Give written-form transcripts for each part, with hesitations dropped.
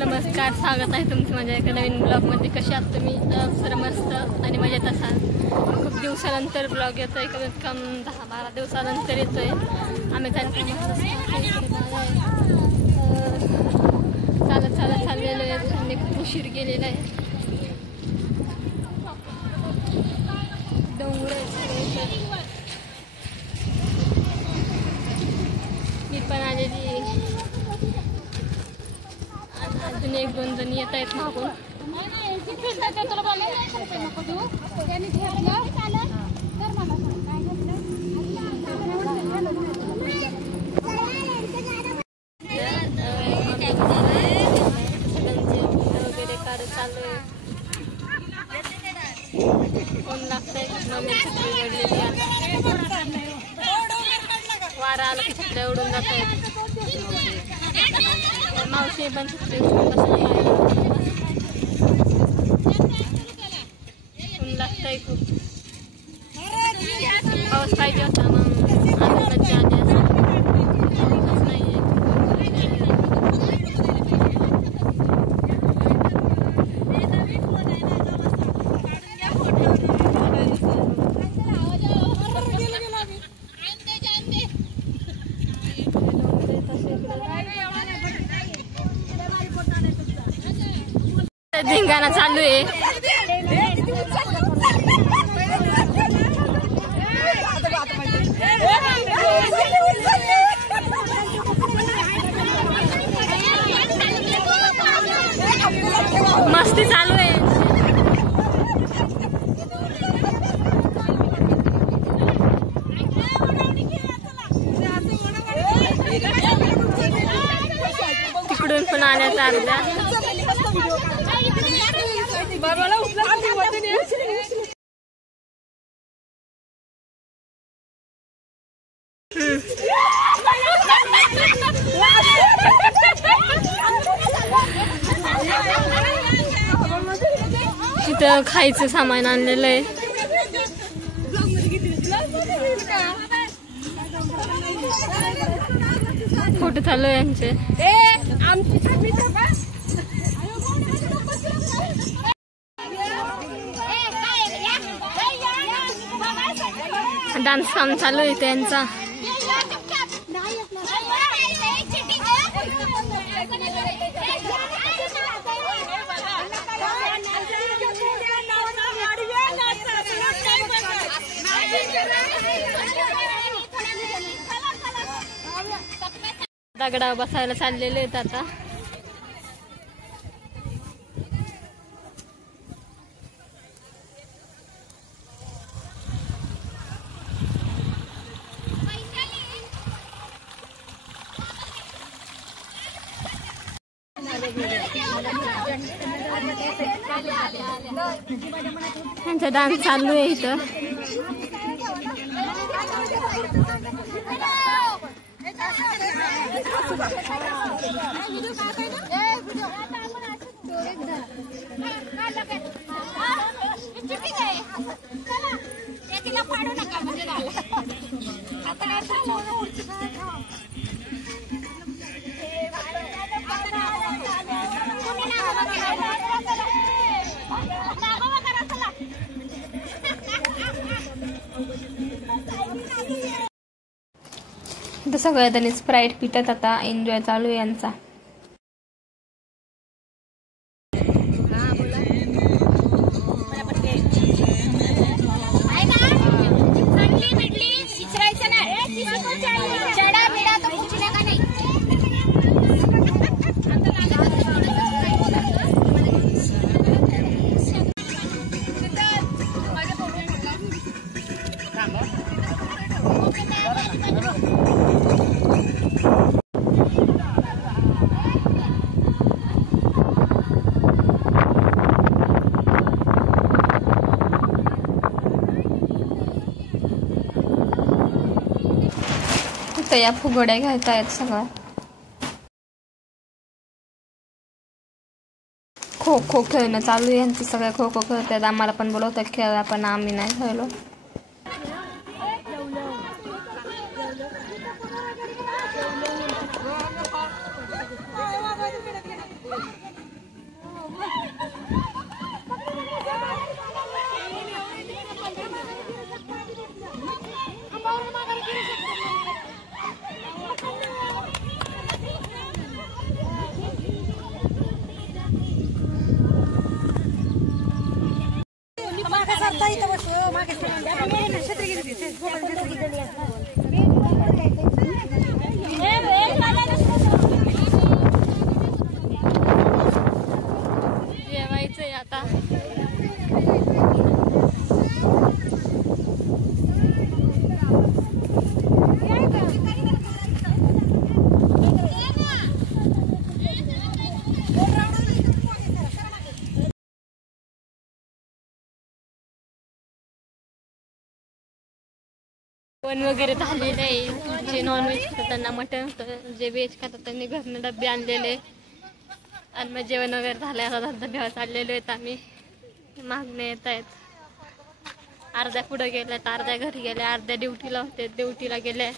नमस्कार, स्वागत आहे तुमचं माझ्या एका नवीन ब्लॉगमध्ये. कसे आहात तुम्ही? सर मस्त आणि मजेत असाल. खूप दिवसानंतर ब्लॉग येतोय, कमीत कमी 10-12 दिवसानंतर येतोय. आम्ही त्यांचा चालत चाललेलो आहे. त्यांनी खूप उशीर गेलेला आहे. डोंगर मी पण आलेली. अजून 1-2 जण येत आहेत मागून. वगैरे कार चालू आहे. कोण लागतंय मम्मी छत्री ओढलेली आहे. वारा आला की छत्र्या उडून जात आहेत. मावशी पण छत्री बसली आहे. ऊन लागतंय खूप. पाऊस पाहिजे होता मग आधी मज्जा आली असं. पाऊसच नाहीये. धिंगाणा चालू आहे. मस्ती चालू आहे. तिकडून पण आल्याचा अर्धा तिथं खायचं सामान आणलेलं आहे. फोटो चालू आहे यांचे. डान्स काम चालू आहे त्यांचा. दगडा बसायला चाललेले आहेत आता. त्यांचा डान्स चालू आहे इथं. सगळ्या त्यांनी स्प्राईट पितात आता. एन्जॉय चालू आहे यांचा. या फुगड्या घ्यायचा सगळं. खो खो खेळणं चालू आहे यांचं. सगळ्या खो खो खेळतात. आम्हाला पण बोलवतात खेळायला, पण आम्ही नाही खेळलो. जेवायचंय आता. जेवण वगैरे झालेलं आहे. जे नॉनव्हेज खातात त्यांना मटण होतं, जे व्हेज खातात त्यांनी घरनं डबे आणलेले. आणि मग जेवण वगैरे झालं. आता धबधब्यावर चाललेलो आहेत आम्ही. मागणे येत आहेत. अर्ध्या पुढे गेल्यात, अर्ध्या घरी गेल्या, अर्ध्या ड्युटीला होते, ड्युटीला गेल्या.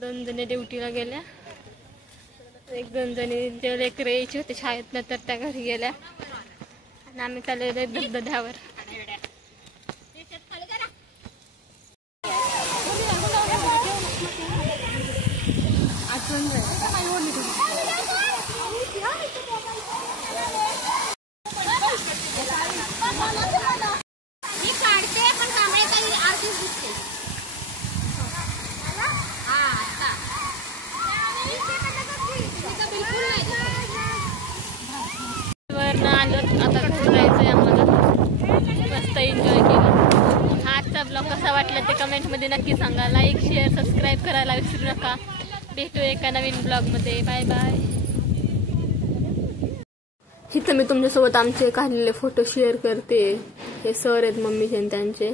2 जणी ड्युटीला गेल्या. 1-2 जणी जे लेकरं यायची होते शाळेतनं तर त्या घरी गेल्या. आणि आम्ही चाललेलो आहे धबधब्यावर. आलो आता घरी जायचंय आम्हाला. मस्त एन्जॉय केलं. आजचा ब्लॉग कसा वाटला ते कमेंटमध्ये नक्की सांगा. लाईक शेअर सबस्क्राईब करायला विसरू नका. भेटू एका नवीन ब्लॉगमध्ये. Bye bye. इथं मी तुमच्यासोबत आमचे काढलेले फोटो शेअर करते. हे सर आहेत मम्मीचे त्यांचे.